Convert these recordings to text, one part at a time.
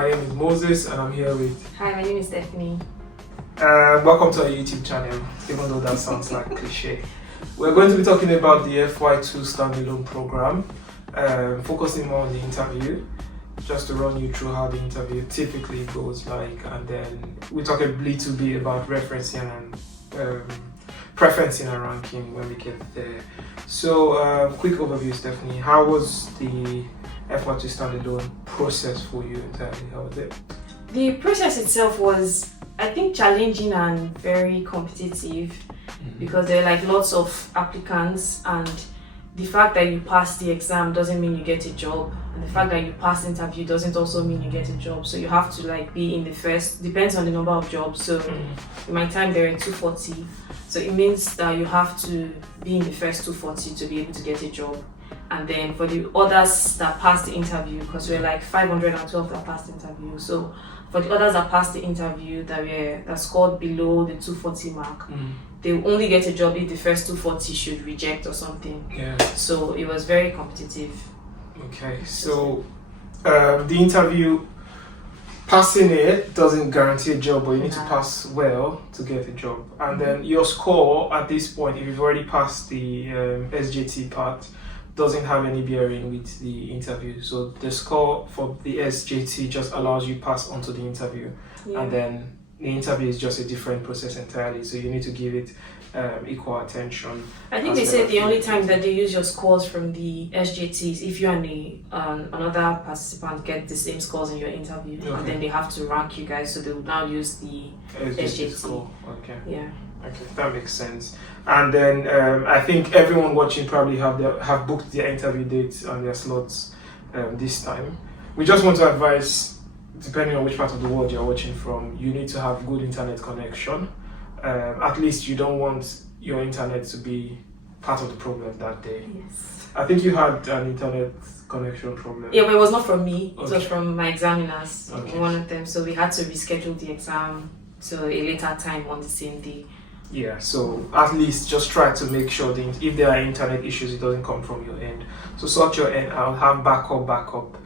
my name is Moses and I'm here with... Hi, my name is Stephanie. Welcome to our YouTube channel, even though that sounds like cliche. We're going to be talking about the FY2 standalone program, focusing more on the interview, just to run you through how the interview typically goes like, and then we talk a little bit about referencing and preferencing and ranking when we get there. So, quick overview, Stephanie. How was the FY2 standalone process for you entirely? How was it? The process itself was, I think, challenging and very competitive because there are like lots of applicants, and the fact that you pass the exam doesn't mean you get a job, and the fact that you pass the interview doesn't also mean you get a job. So you have to like be in the first, depends on the number of jobs. So in my time there were 240, so it means that you have to be in the first 240 to be able to get a job. And then for the others that passed the interview, because we were like 512 that passed the interview, so for the others that passed the interview that scored below the 240 mark, they will only get a job if the first 240 should reject or something. Yeah. So it was very competitive. Okay, so the interview, passing it doesn't guarantee a job, but you need to pass well to get a job. And then your score at this point, if you've already passed the SJT part, doesn't have any bearing with the interview. So the score for the SJT just allows you pass on to the interview, and then the interview is just a different process entirely. So you need to give it equal attention. I think they said the only time that they use your scores from the SJT is if you and another participant get the same scores in your interview, and then they have to rank you guys. So they will now use the SJT score. Okay. Yeah. Okay, that makes sense. And then I think everyone watching probably have booked their interview dates and their slots this time. We just want to advise, depending on which part of the world you're watching from, you need to have good internet connection. At least you don't want your internet to be part of the problem that day. Yes. I think you had an internet connection problem. Yeah, but it was not from me. Okay. It was from my examiners, Okay. one of them. So we had to reschedule the exam to a later time on the same day. Yeah, so at least just try to make sure that if there are internet issues, it doesn't come from your end. So sort your end out, have backup,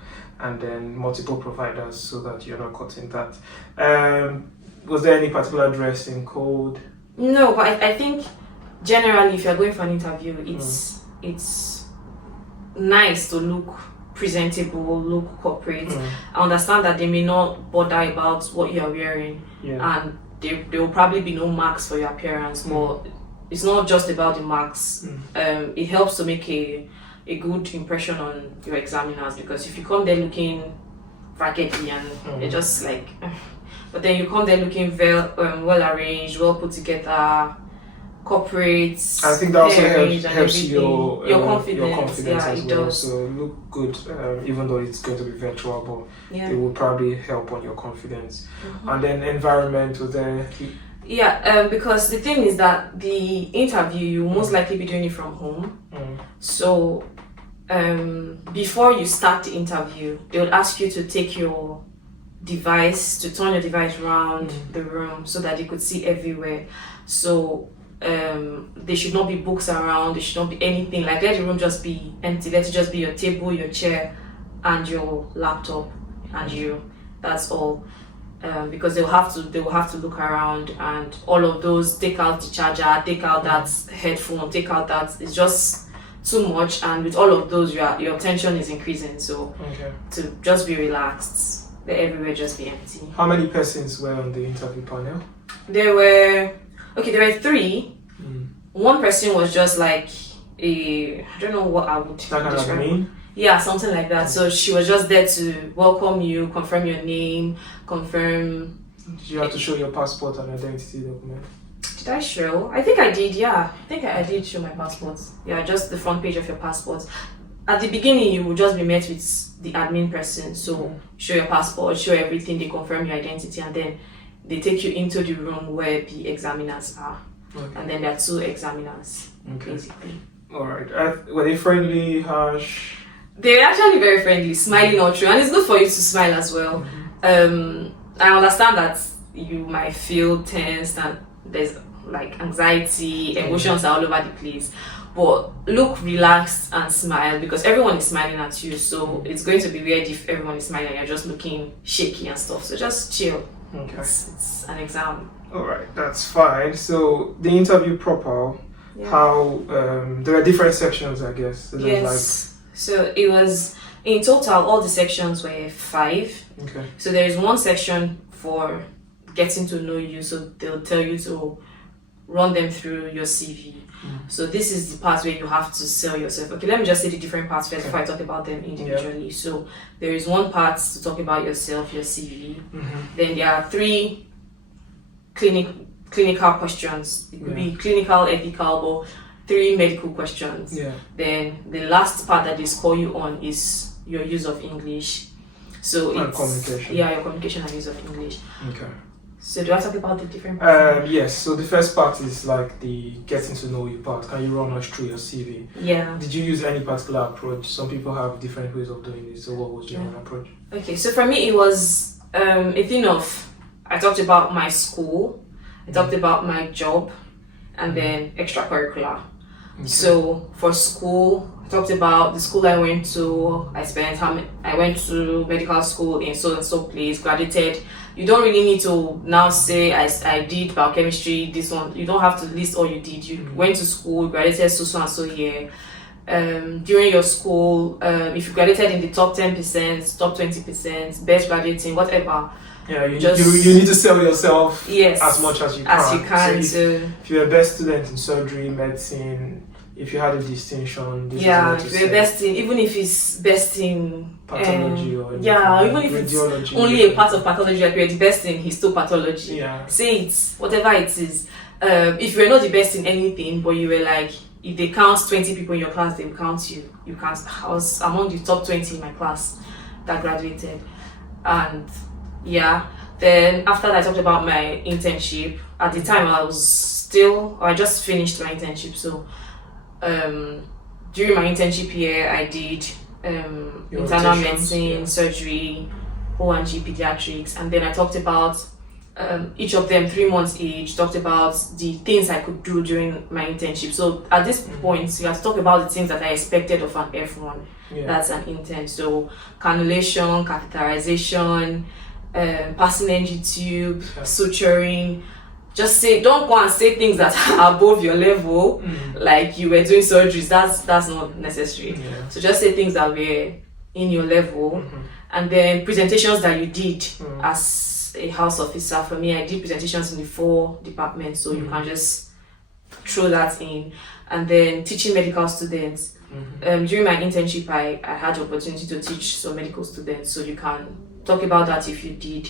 and then multiple providers so that you're not caught in that. Was there any particular dressing code? No, but I think generally if you're going for an interview, it's nice to look presentable, look corporate. I understand that they may not bother about what you're wearing, and there will probably be no marks for your appearance, but it's not just about the marks. It helps to make a good impression on your examiners, because if you come there looking raggedy and they're just like, but then you come there looking well arranged, well put together, corporate. I think that also helps your confidence Yeah, as it well. does. So look good, even though it's going to be virtual, but it will probably help on your confidence. And then environment, was there? Yeah, because the thing is that the interview, you will most likely be doing it from home. So before you start the interview, they would ask you to take your device, to turn your device around the room so that they could see everywhere. So there should not be books around, there should not be anything. Like, let the room just be empty, let it just be your table, your chair, and your laptop, and you. That's all. Because they will have to look around, and all of those, take out the charger, take out that headphone, take out that. It's just too much, and with all of those, your tension is increasing. So to just be relaxed, let everywhere just be empty. How many persons were on the interview panel? There were 3. One person was just like I don't know what I would describe. Yeah, something like that. So she was just there to welcome you, confirm your name, confirm. Did you have to show your passport and identity document? Did I show? I think I did, yeah. I think I did show my passport. Yeah, just the front page of your passport. At the beginning, you will just be met with the admin person. So show your passport, show everything, they confirm your identity, and then they take you into the room where the examiners are. And then there are 2 examiners, basically. Alright. Were they friendly, harsh? They're actually very friendly, smiling all through, and it's good for you to smile as well. I understand that you might feel tense and there's like anxiety, emotions are all over the place. but look relaxed and smile, because everyone is smiling at you. So it's going to be weird if everyone is smiling and you're just looking shaky and stuff. So just chill. Okay. It's an exam. All right, that's fine. So the interview proper, how there are different sections, I guess. So yes. So it was in total, all the sections were 5. Okay. So there is one section for getting to know you. So they'll tell you to run them through your CV. So this is the part where you have to sell yourself. Okay, let me just say the different parts first before I talk about them individually. So there is one part to talk about yourself, your CV. Then there are 3 clinical questions. It could be clinical, ethical, but 3 medical questions. Then the last part that they score you on is your use of English. So it's communication. Yeah, your communication and use of English. Okay. So do I talk about the different parts? Yes, so the first part is like the getting to know you part. Can you run us through your CV? Yeah. Did you use any particular approach? Some people have different ways of doing this, so what was your own approach? Okay, so for me it was a thing of, I talked about my school, I talked about my job, and then extracurricular. Okay. So for school, I talked about the school I went to. I went to medical school in so and so place, graduated. You don't really need to now say I did biochemistry, this one. You don't have to list all you did. You went to school, graduated so and so year. During your school, if you graduated in the top 10%, top 20%, best graduating, whatever. Yeah, you need to sell yourself as much as you can. So if you're a best student in surgery, medicine, if you had a distinction, if you're best in, even if it's best in pathology or even if it's only a part of pathology, like you're the best in histopathology. Say it, whatever it is. If you're not the best in anything, but you were like, if they count 20 people in your class, they will count you. You can't. I was among the top 20 in my class that graduated, and then after that I talked about my internship. At the time I just finished my internship, so during my internship year I did internal medicine, surgery, O&G pediatrics, and then I talked about each of them 3 months each, talked about the things I could do during my internship. So at this point you have to talk about the things that I expected of an F1 that's an intern. So cannulation, catheterization, passing NG tube, suturing. Just don't go and say things that are above your level, like you were doing surgeries. That's not necessary. So just say things that were in your level, and then presentations that you did as a house officer. For me, I did presentations in the 4 departments, so you can just throw that in. And then teaching medical students. During my internship, I had the opportunity to teach some medical students, so you can talk about that if you did.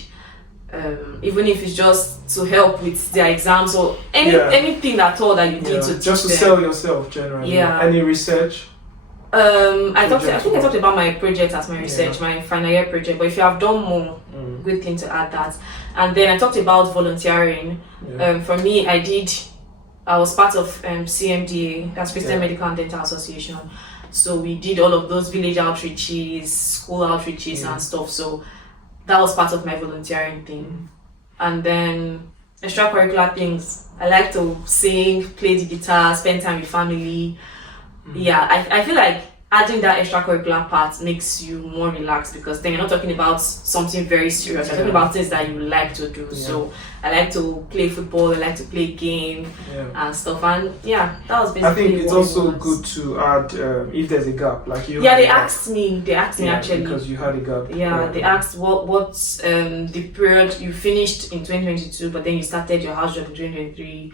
Even if it's just to help with their exams or anything at all that you did to teach just to them. Sell yourself generally. Any research? I think I talked about my project as my research, my final year project. But if you have done more, good thing to add that. And then I talked about volunteering. For me, I was part of CMDA, that's Christian Medical and Dental Association. So we did all of those village outreaches, school outreaches and stuff. So that was part of my volunteering thing. And then extracurricular things. I like to sing, play the guitar, spend time with family. I feel like adding that extracurricular part makes you more relaxed, because then you're not talking about something very serious. You're talking about things that you like to do. So I like to play football, I like to play game and stuff. And that was basically. I think it's also good to add if there's a gap, like you. They asked me actually because you had a gap. They asked what's the period you finished in 2022, but then you started your house job in 2023.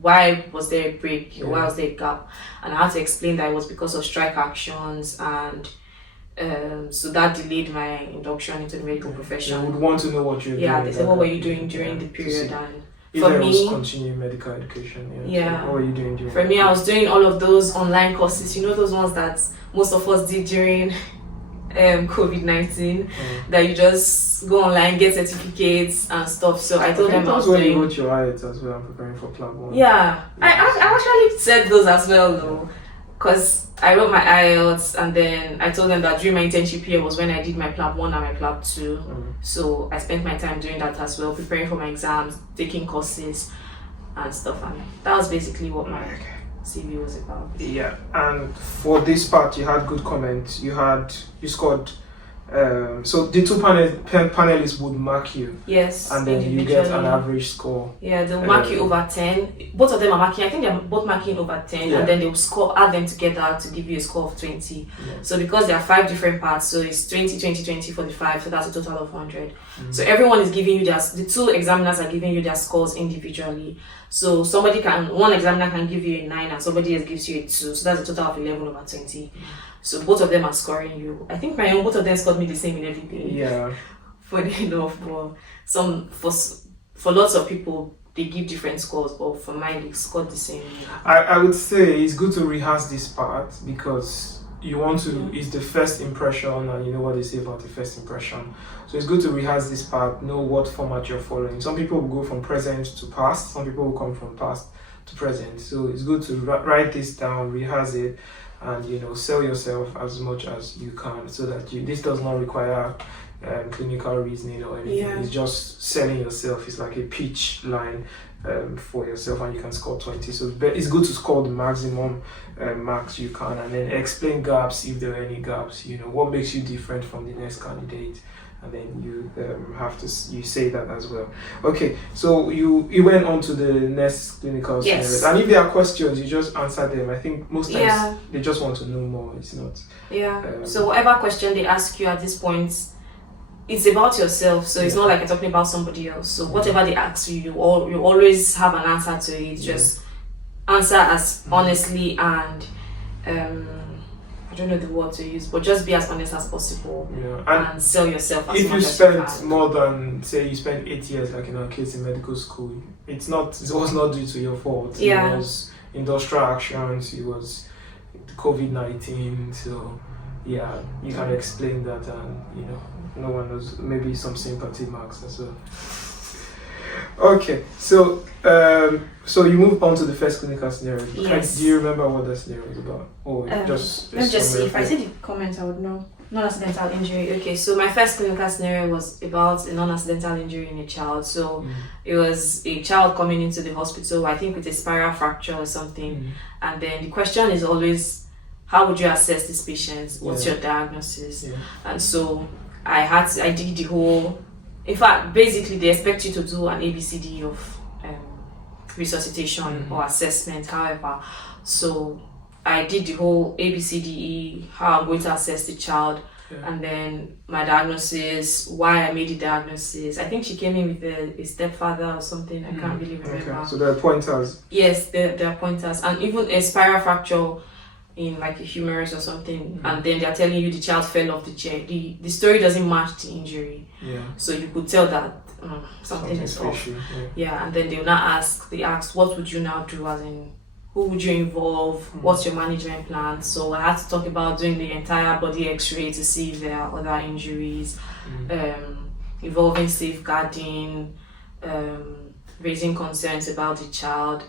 Why was there a break? Why was there a gap? And I had to explain that it was because of strike actions, and so that delayed my induction into the medical profession. They would want to know what you're doing. They said, what were you doing during the period? And if for there me, was continuing medical education. So what were you doing during? For me, I was doing all of those online courses. You know, those ones that most of us did during COVID-19, that you just go online, get certificates and stuff. So I told them I was when doing. You wrote your IELTS as well. I'm preparing for Club 1. I actually said those as well though, because I wrote my IELTS, and then I told them that during my internship year was when I did my Club 1 and my Club 2. So I spent my time doing that as well, preparing for my exams, taking courses and stuff, and that was basically what my CV was about. Yeah, and for this part, you had good comments. You scored. So the two panelists would mark you. Yes. And then you get an average score. Yeah, they'll mark you over 10. Both of them are marking. I think they're both marking over 10, and then they'll add them together to give you a score of 20. Yeah. So because there are 5 different parts, so it's 20, 20, 20, 45. So that's a total of 100. So everyone is giving you the 2 examiners are giving you their scores individually. So one examiner can give you a 9 and somebody else gives you a 2. So that's a total of 11 over 20. So both of them are scoring you. I think both of them scored me the same in everything. Yeah. Funny enough, but for lots of people they give different scores, but for mine they scored the same. I would say it's good to rehearse this part because you want to. It's the first impression, and you know what they say about the first impression. So it's good to rehearse this part. Know what format you're following. Some people will go from present to past. Some people will come from past to present. So it's good to write this down, rehearse it, and sell yourself as much as you can, so that this does not require clinical reasoning or anything. It's just selling yourself. It's like a pitch line for yourself, and you can score 20. So it's good to score the maximum marks you can, and then explain gaps if there are any gaps. What makes you different from the next candidate, and then you you say that as well. Okay, so you went on to the next clinical scenarios, and if there are questions, you just answer them. I think most times they just want to know more. It's not. So whatever question they ask you at this point, it's about yourself. So it's not like you're talking about somebody else. So whatever they ask you, you always have an answer to it. Just answer as honestly and I don't know the word to use, but just be as honest as possible and sell yourself as much as you can. If you spent more than, say, you spent 8 years, like in our case in medical school, it was not due to your fault. It was industrial actions, it was COVID-19, so you can explain that, and no one knows, maybe some sympathy marks as well. Okay, so you move on to the first clinical scenario. Yes. Do you remember what the scenario is about? Or let me just see. If I see the comment, I would know. Non-accidental injury. Okay, so my first clinical scenario was about a non-accidental injury in a child. So it was a child coming into the hospital, I think with a spiral fracture or something. And then the question is always, how would you assess this patient? What's your diagnosis? And so I did the whole. In fact, basically, they expect you to do an ABCD of resuscitation or assessment, however. So I did the whole ABCDE, how I'm going to assess the child, and then my diagnosis, why I made the diagnosis. I think she came in with a stepfather or something, I can't really remember. Okay. So there are pointers. Yes, there are pointers. And even a spiral fracture in like a humerus or something, and then they're telling you the child fell off the chair. The story doesn't match the injury. So you could tell that something is off. And then they ask, what would you now do, as in who would you involve, what's your management plan? So I had to talk about doing the entire body x-ray to see if there are other injuries, involving safeguarding, raising concerns about the child.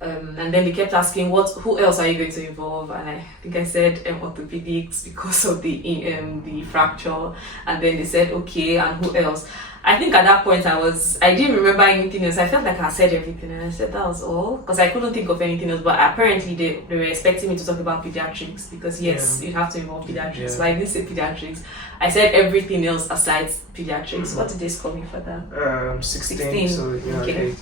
And then they kept asking, who else are you going to involve? And I think I said orthopedics because of the fracture. And then they said, okay, and who else? I think at that point I didn't remember anything else. I felt like I said everything, and I said that was all because I couldn't think of anything else. But apparently they were expecting me to talk about pediatrics because you have to involve pediatrics. But I didn't say pediatrics. I said everything else aside pediatrics. What did they score me for that? 16. So okay.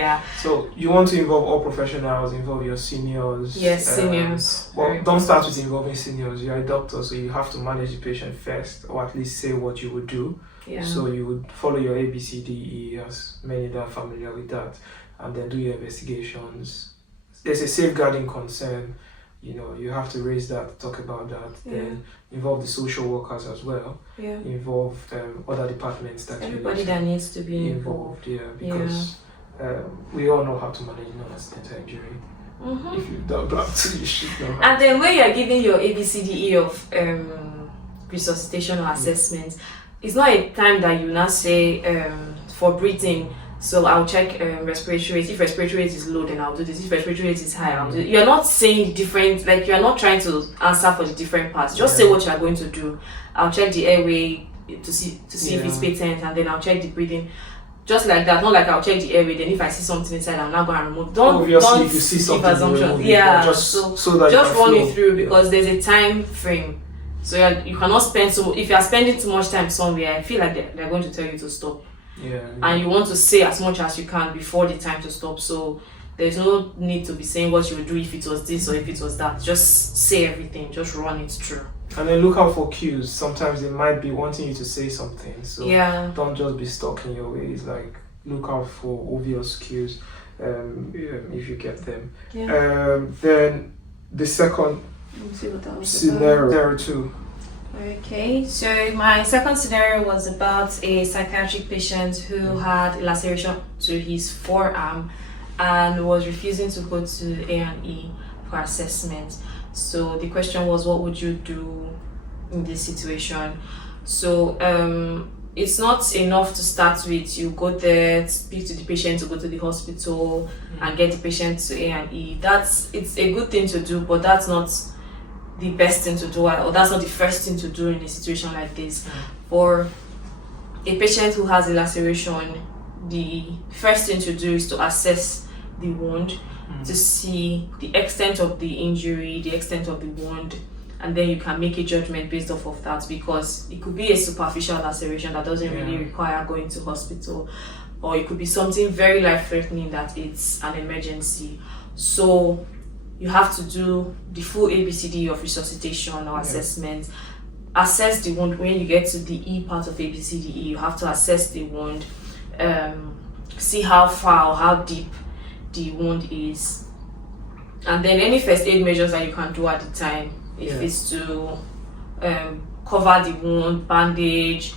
8. So you want to involve all professionals, involve your seniors. Yes, seniors. Well, don't start with involving seniors. You're a doctor, so you have to manage the patient first, or at least say what you would do. So you would follow your ABCDE, as many that are familiar with that, and then do your investigations. There's a safeguarding concern, you have to raise that, talk about that, then involve the social workers as well, involve other departments that everybody that needs to be involved. Because we all know how to manage non-accidental injury. If you've done that, you should know how. And then when you're giving your ABCDE of resuscitation or assessment, it's not a time that you now say for breathing, so I'll check respiratory rate. If respiratory rate is low, then I'll do this. If respiratory rate is high, I'll do it. You're not saying different, like you're not trying to answer for the different parts. Just say what you are going to do. I'll check the airway to see if it's patent, and then I'll check the breathing. just like that, not like I'll check the airway, then if I see something inside, I'm not going to remove. Obviously, don't if you see give something, assumptions. remove it, Yeah, just so that just you can run flow. it through, because there's a time frame. So you cannot spend if you are spending too much time somewhere, I feel like they're going to tell you to stop. Yeah. And you want to say as much as you can before the time to stop. So there's no need to be saying what you would do if it was this or if it was that. Just say everything, just run it through. And then look out for cues. Sometimes they might be wanting you to say something, so don't just be stuck in your ways. Like, look out for obvious cues if you get them. Then the second scenario 2. Okay, so my second scenario was about a psychiatric patient who had a laceration to his forearm and was refusing to go to A&E for assessment. So the question was, what would you do in this situation? So it's not enough to start with. You go there, speak to the patient to go to the hospital and get the patient to A&E. It's a good thing to do, but that's not the best thing to do, or that's not the first thing to do in a situation like this. For a patient who has a laceration, the first thing to do is to assess the wound, to see the extent of the injury, the extent of the wound, and then you can make a judgment based off of that, because it could be a superficial laceration that doesn't really require going to hospital, or it could be something very life-threatening that it's an emergency. So you have to do the full ABCD of resuscitation or assessment. Assess the wound. When you get to the E part of ABCDE, you have to assess the wound, see how far or how deep the wound is, and then any first aid measures that you can do at the time. If it's to cover the wound, bandage,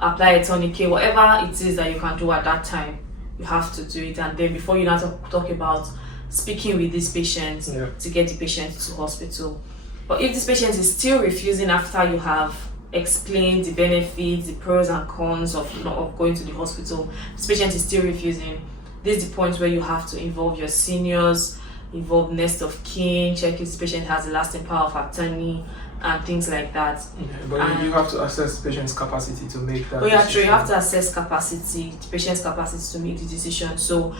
apply a tourniquet, whatever it is that you can do at that time, you have to do it. And then before you now talk about speaking with this patient to get the patient to hospital. But if this patient is still refusing after you have explained the benefits, the pros and cons of going to the hospital, this patient is still refusing, this is the point where you have to involve your seniors, involve next of kin, check if this patient has a lasting power of attorney and things like that. But you have to assess the patient's capacity to make that decision. True. You have to assess capacity, the patient's capacity to make the decision. So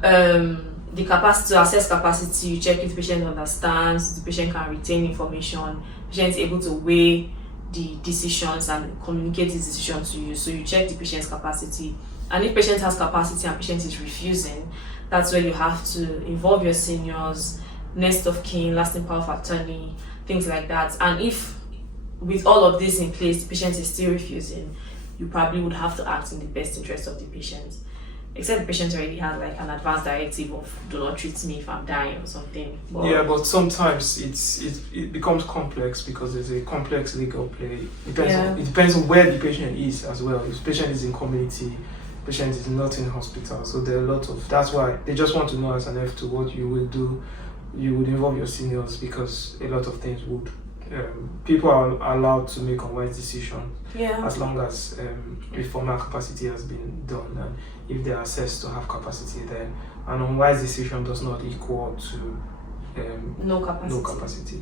the capacity, to assess capacity, you check if the patient understands, the patient can retain information, the patient is able to weigh the decisions and communicate his decision to you. So you check the patient's capacity. And if patient has capacity and patient is refusing, that's where you have to involve your seniors, next of kin, lasting power of attorney, things like that. And if with all of this in place, the patient is still refusing, you probably would have to act in the best interest of the patient. Except the patient already has like an advance directive of do not treat me if I'm dying or something. But sometimes it becomes complex because there's a complex legal play. It depends on where the patient is as well. If the patient is in community, patient is not in hospital. So there are a lot of, that's why they just want to know as an F2 what you will do. You would involve your seniors because a lot of things would, people are allowed to make unwise decisions as long as a formal capacity has been done, and if they are assessed to have capacity, then an unwise decision does not equal to no capacity. No capacity.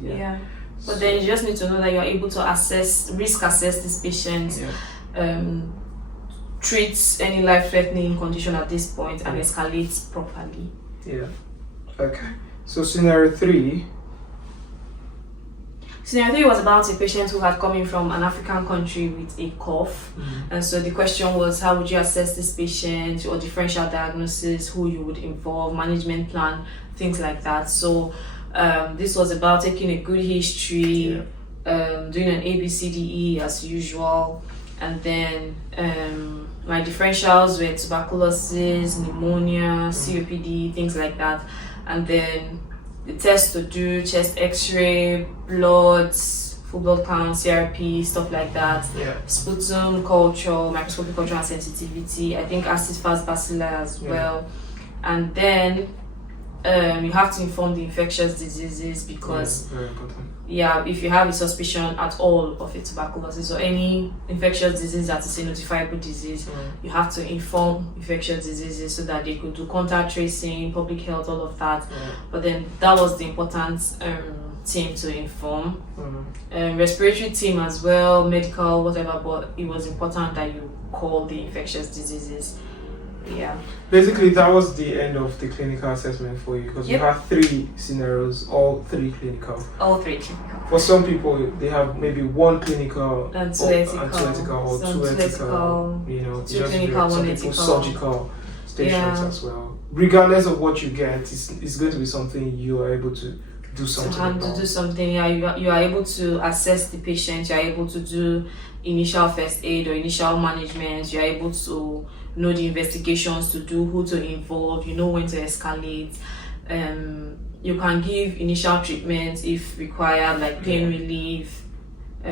But then you just need to know that you're able to risk assess this patient, treat any life-threatening condition at this point, and escalate properly. Okay. So scenario 3. Scenario 3 was about a patient who had come in from an African country with a cough. And so the question was, how would you assess this patient, or differential diagnosis, who you would involve, management plan, things like that. So this was about taking a good history, doing an ABCDE as usual, and then my differentials were tuberculosis, pneumonia, COPD, things like that. And then the tests to do, chest x-ray, bloods, full blood count, CRP, stuff like that. Sputum culture, microscopic culture and sensitivity. I think acid-fast bacilli as well. And then you have to inform the infectious diseases because very important. If you have a suspicion at all of a tuberculosis or any infectious disease that is a notifiable disease, you have to inform infectious diseases so that they could do contact tracing, public health, all of that. But then that was the important team to inform. Respiratory team as well, medical, whatever, but it was important that you call the infectious diseases. Yeah. Basically, that was the end of the clinical assessment for you because Yep. you had 3 scenarios, all 3 clinical. All 3 clinical. For some people, they have maybe 1 clinical And 2 or ethical. or Some 2 2 ethical. ethical, You know, 2 just clinical, some 1 people ethical. surgical stations Yeah. as well. Regardless of what you get, it's going to be something you are able to do something about. To do something, yeah, you are able to assess the patient, you are able to do initial first aid or initial management, you are able to know the investigations to do, who to involve, you know when to escalate. You can give initial treatment if required, like pain relief,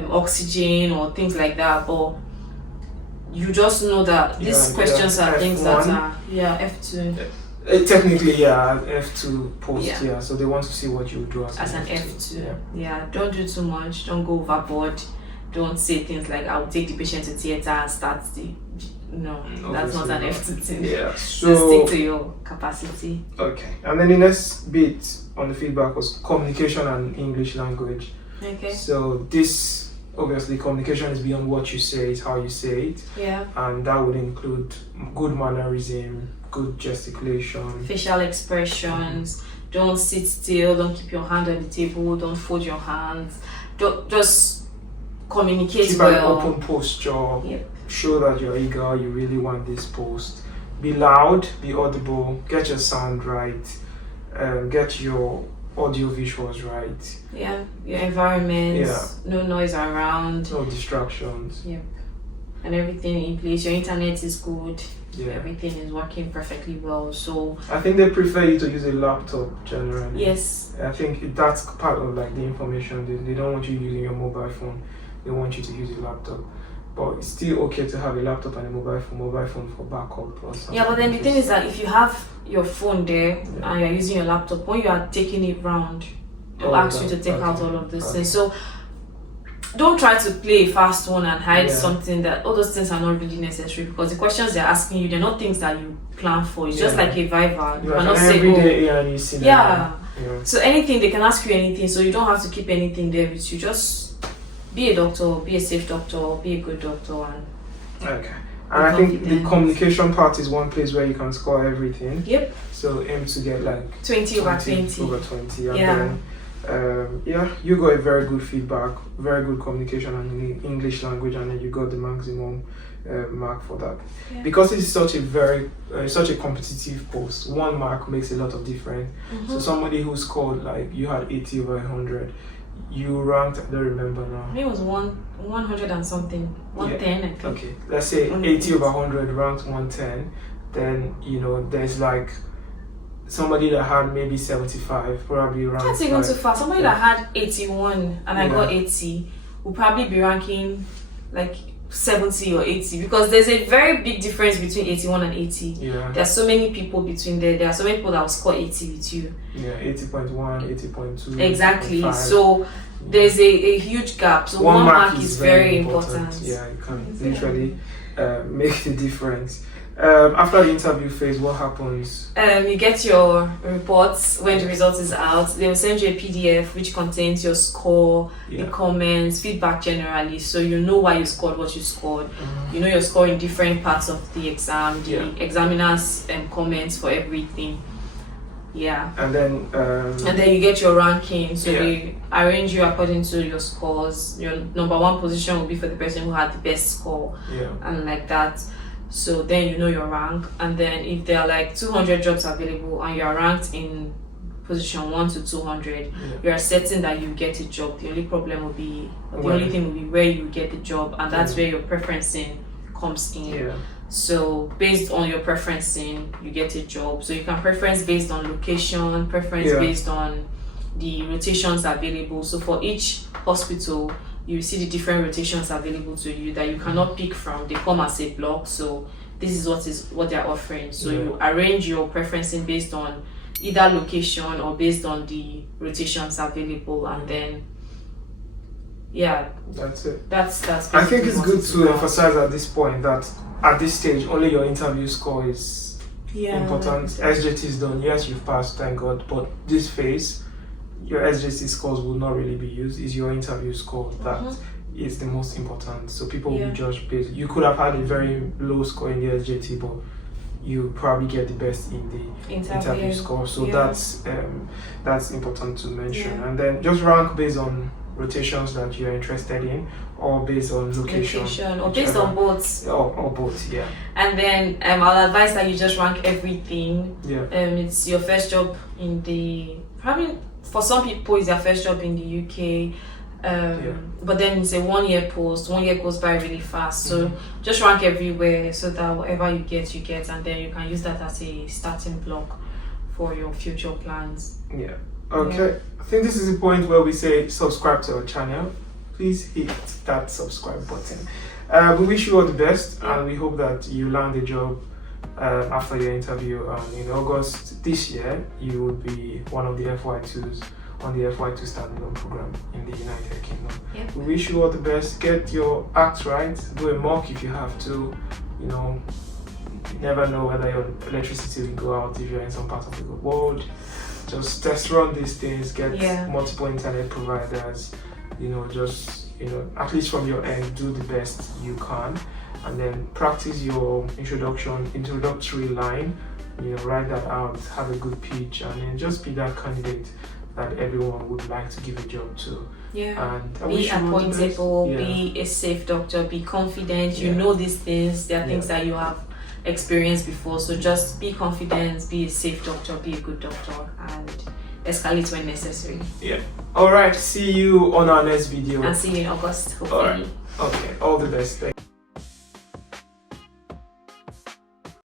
oxygen or things like that, but you just know that these questions are things that are F2. Technically, yeah, F2 post, yeah. So they want to see what you do as an F2. Yeah, don't do too much, don't go overboard, don't say things like I'll take the patient to theater and start the. No, that's not an F2 thing. Yeah, so stick to your capacity. Okay, and then the next bit on the feedback was communication and English language. Okay. So this, obviously, communication is beyond what you say, it's how you say it. Yeah. And that would include good mannerism, good gesticulation, facial expressions. Don't sit still, don't keep your hand on the table, don't fold your hands. Just communicate keep well. an open posture. Yep. Show that you're eager, you really want this post. Be loud, be audible, get your sound right, get your audio visuals right. Yeah, your environment, Yeah. no noise around. No distractions. Yep. And everything in place. Your internet is good. Yeah. Everything is working perfectly well. So I think they prefer you to use a laptop generally. yes. I think that's part of like the information. They don't want you using your mobile phone. They want you to use a laptop. But it's still okay to have a laptop and a mobile phone for backup or something. Yeah, but then the thing is that if you have your phone there and you're using your laptop, when you are taking it round, they'll ask you to take out all of those things. So don't try to play a fast one and hide something that all those things are not really necessary, because the questions they're asking you, they're not things that you plan for. It's just like a Viva. You cannot say yeah. So anything, they can ask you anything, so you don't have to keep anything there with you. Just be a doctor, be a safe doctor, be a good doctor, and okay. And I think the communication part is one place where you can score everything. Yep. So aim to get like 20 over 20. Over 20. And then, you got a very good feedback, very good communication and English language, and then you got the maximum mark for that. Yeah. Because it's such a competitive post, 1 mark makes a lot of difference. Mm-hmm. So somebody who scored like you had 80 over 100, you ranked, I don't remember now. It was 100 and something, 110 I think. Okay, let's say 80 over 100 ranked 110, then there's like somebody that had maybe 75 probably ranked. That's even too far. Somebody that had 81 and I got 80 will probably be ranking like 70 or 80, because there's a very big difference between 81 and 80. Yeah. There are so many people between there. There are so many people that will score 80 with you. Yeah, 80.1, 80.2. Exactly. 80.5. So there's a huge gap. So 1 mark is very important. Yeah, it can literally make the difference. After the interview phase, what happens? You get your reports when the result is out. They will send you a PDF which contains your score, the comments, feedback generally, so you know why you scored what you scored. Mm-hmm. You know your score in different parts of the exam, the examiner's comments for everything. Yeah. And then you get your ranking. So they arrange you according to your scores. Your number 1 position will be for the person who had the best score, and like that. So then you know your rank, and then if there are like 200 jobs available and you are ranked in position 1 to 200, you are certain that you get a job. The only problem will be, only thing will be where you get the job, and that's where your preferencing comes in. Yeah. So based on your preferencing, you get a job. So you can preference based on location, based on the rotations available. So for each hospital, you see the different rotations available to you that you cannot pick from. They come as a block, so this is what they're offering. So you arrange your preferencing based on either location or based on the rotations available, and then that's it. That's I think it's good to emphasize at this point that at this stage only your interview score is important. SJT is done. Yes, you've passed, thank God. But this phase, your SJT scores will not really be used. It's your interview score that is the most important. So people will be judged based. You could have had a very low score in the SJT, but you probably get the best in the interview score. So that's important to mention. Yeah. And then just rank based on rotations that you're interested in, or based on location, or based on both. Or both, yeah. And then I'll advise that you just rank everything. Yeah. It's your first job in the, probably for some people it's their first job in the UK. But then it's a 1 year post. 1 year goes by really fast, so just rank everywhere so that whatever you get, and then you can use that as a starting block for your future plans. Yeah. Okay. I think this is the point where we say subscribe to our channel. Please hit that subscribe button. We wish you all the best, and we hope that you land a job after your interview. In August this year, you will be one of the FY2s on the FY2 Standalone program in the United Kingdom. Yep. We wish you all the best. Get your act right. Do a mock if you have to. You never know whether your electricity will go out if you're in some part of the world. Just test run these things. Get multiple internet providers. At least from your end, do the best you can, and then practice your introductory line. Write that out. Have a good pitch, and then just be that candidate that everyone would like to give a job to. Yeah. And be appointable, be a safe doctor, be confident. You know these things. There are things that you have experienced before. So just be confident, be a safe doctor, be a good doctor, and escalate when necessary. Yeah. Alright, see you on our next video. And see you in August, hopefully. Alright. Okay, all the best.